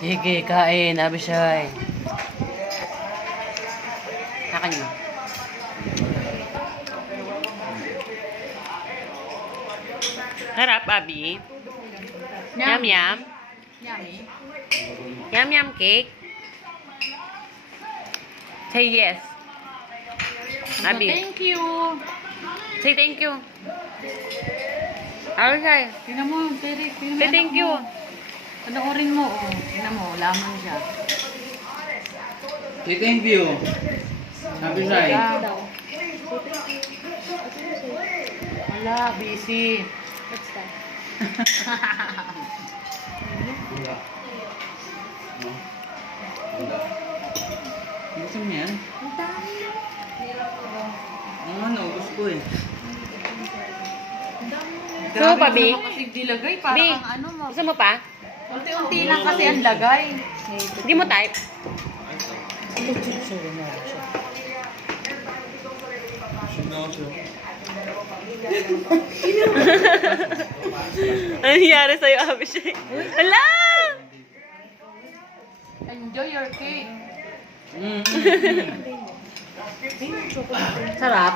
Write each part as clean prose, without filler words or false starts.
Sige, kain. Abishay. Kakan mo. Harap, Abi. Yum, yum. Yummy. Yum, yum cake. Say yes. Abi. Thank you. Say thank you. Abishay. Tingnan mo, Derek. Tingnan mo. Say thank you. Panoorin mo, oh. Tingnan mo, laman siya. Say thank you. Happy Sai. Wala, busy. What's that? Gusto mo yan? Ang dami. Oo, naubos ko eh. Gusto mo pa, Bi? Kasi dilagay, Bi, parang ano mo. gusto mo pa? Unti-unti lang kasi ang lagay. Hindi mo type? Ano nangyari sa'yo, Abishay? Hala! Enjoy your cake. Sarap.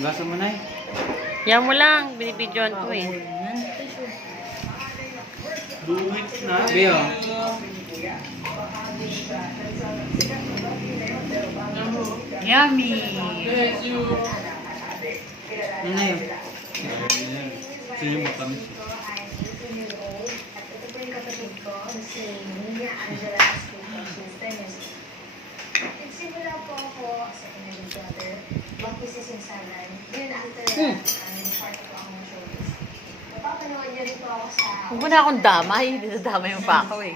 Gasa mo na eh. Yan mo lang, binibidyoan ko eh. 2 weeks na. Bio. Yummy. Ano na yun? Sino mo kami? Ito po yung kapatid ko, si Nina Angela Escobar. Nagsimula po ako sa Canadian Brother, One Pieces in Salad. Then after that, part po ako ng showbiz. Napapanood niyo rin po ako sa... Huwag mo na akong damay. Dinadamay mo pa ako eh.